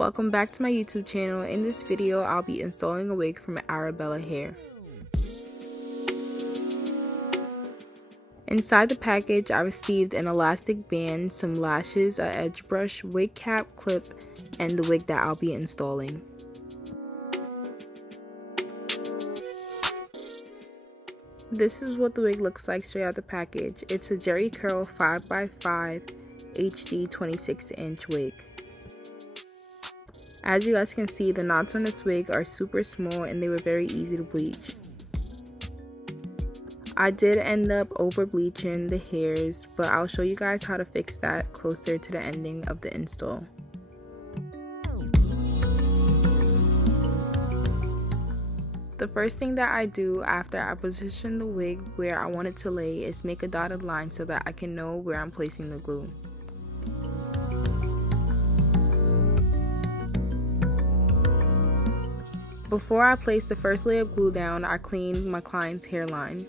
Welcome back to my YouTube channel. In this video, I'll be installing a wig from Arabella hair. Inside the package, I received an elastic band, some lashes, an edge brush, wig cap, clip, and the wig that I'll be installing. This is what the wig looks like straight out the package. It's a Jerry Curl 5x5 HD 26-inch wig. As you guys can see, the knots on this wig are super small and they were very easy to bleach. I did end up over bleaching the hairs, but I'll show you guys how to fix that closer to the ending of the install. The first thing that I do after I position the wig where I want it to lay is make a dotted line so that I can know where I'm placing the glue. Before I place the first layer of glue down, I clean my client's hairline.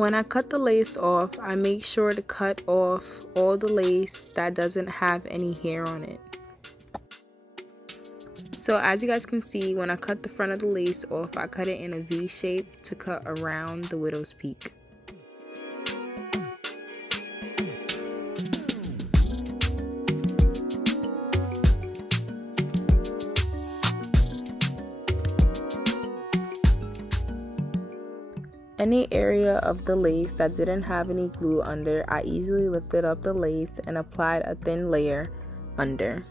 When I cut the lace off, I make sure to cut off all the lace that doesn't have any hair on it. So as you guys can see, when I cut the front of the lace off, I cut it in a V shape to cut around the widow's peak. Any area of the lace that didn't have any glue under, I easily lifted up the lace and applied a thin layer under.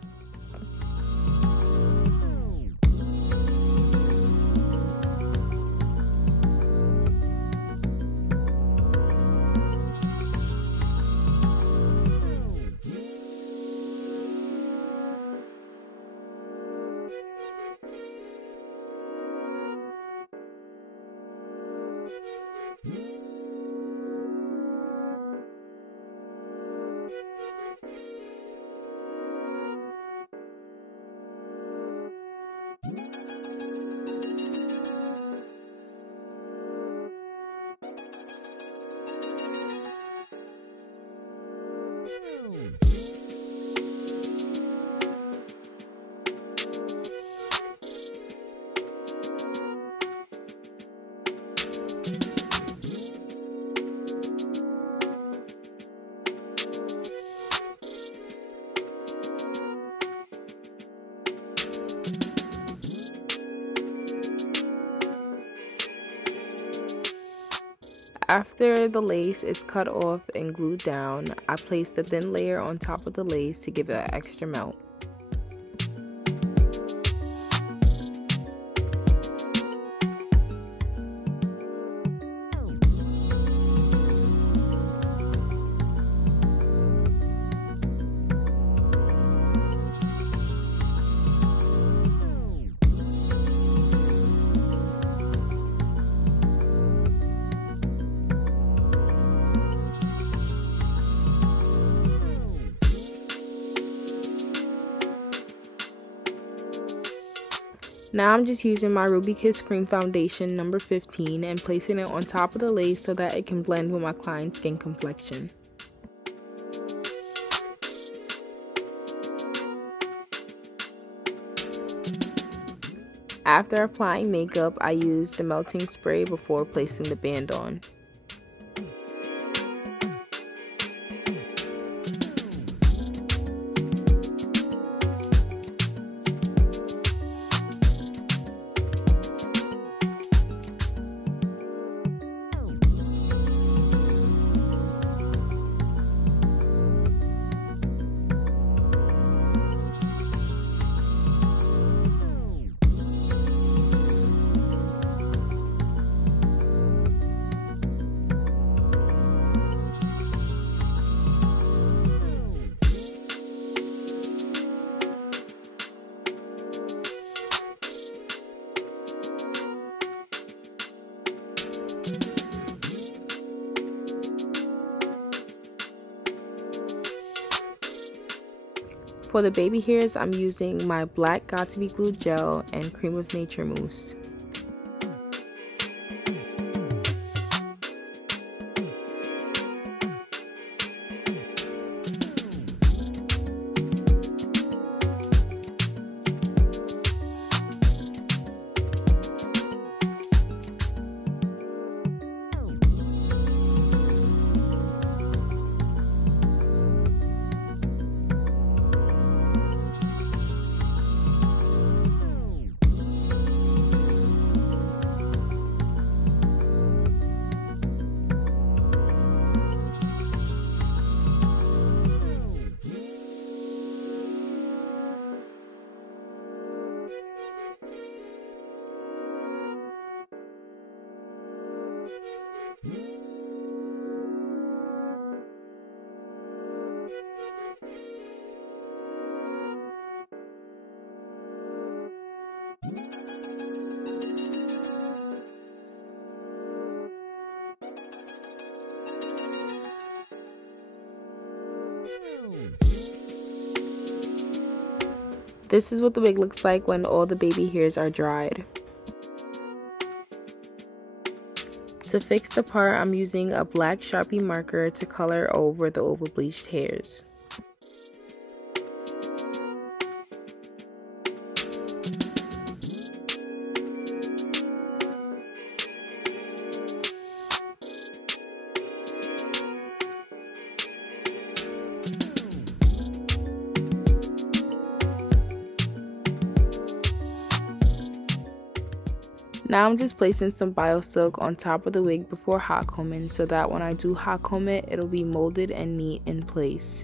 After the lace is cut off and glued down, I place the thin layer on top of the lace to give it an extra melt. Now I'm just using my Ruby Kiss Cream Foundation number 15 and placing it on top of the lace so that it can blend with my client's skin complexion. After applying makeup, I use the melting spray before placing the band on. For the baby hairs, I'm using my black Got To Be Glue gel and Cream of Nature mousse. This is what the wig looks like when all the baby hairs are dried. To fix the part, I'm using a black Sharpie marker to color over the over bleached hairs. Now I'm just placing some bio silk on top of the wig before hot combing so that when I do hot comb it, it'll be molded and neat in place.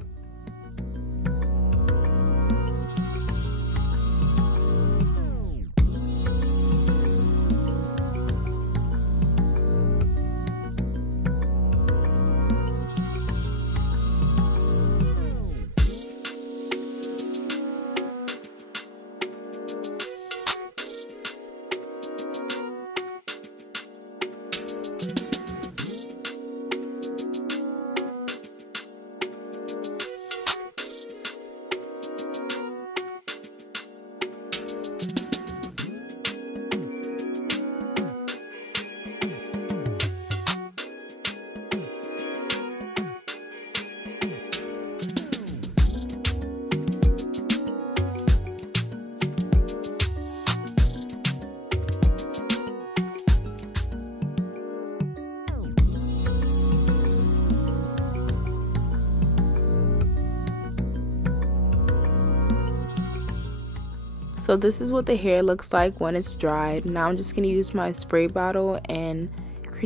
So this is what the hair looks like when it's dried. Now I'm just going to use my spray bottle and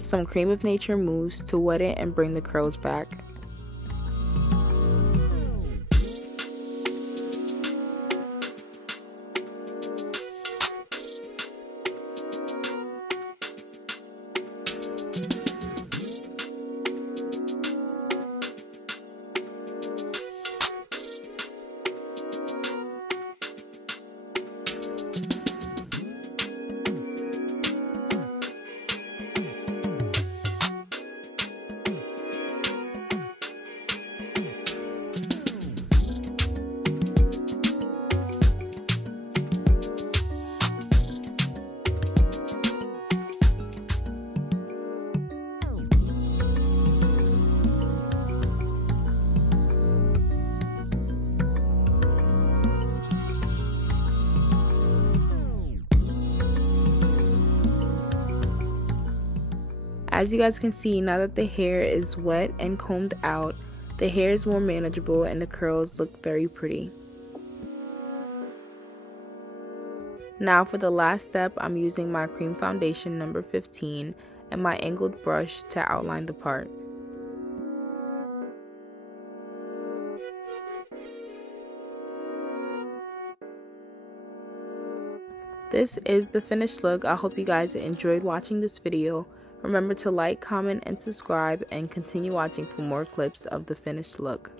some Cream of Nature mousse to wet it and bring the curls back. As you guys can see, now that the hair is wet and combed out, the hair is more manageable and the curls look very pretty. Now for the last step, I'm using my cream foundation number 15 and my angled brush to outline the part. This is the finished look. I hope you guys enjoyed watching this video. Remember to like, comment, and subscribe, and continue watching for more clips of the finished look.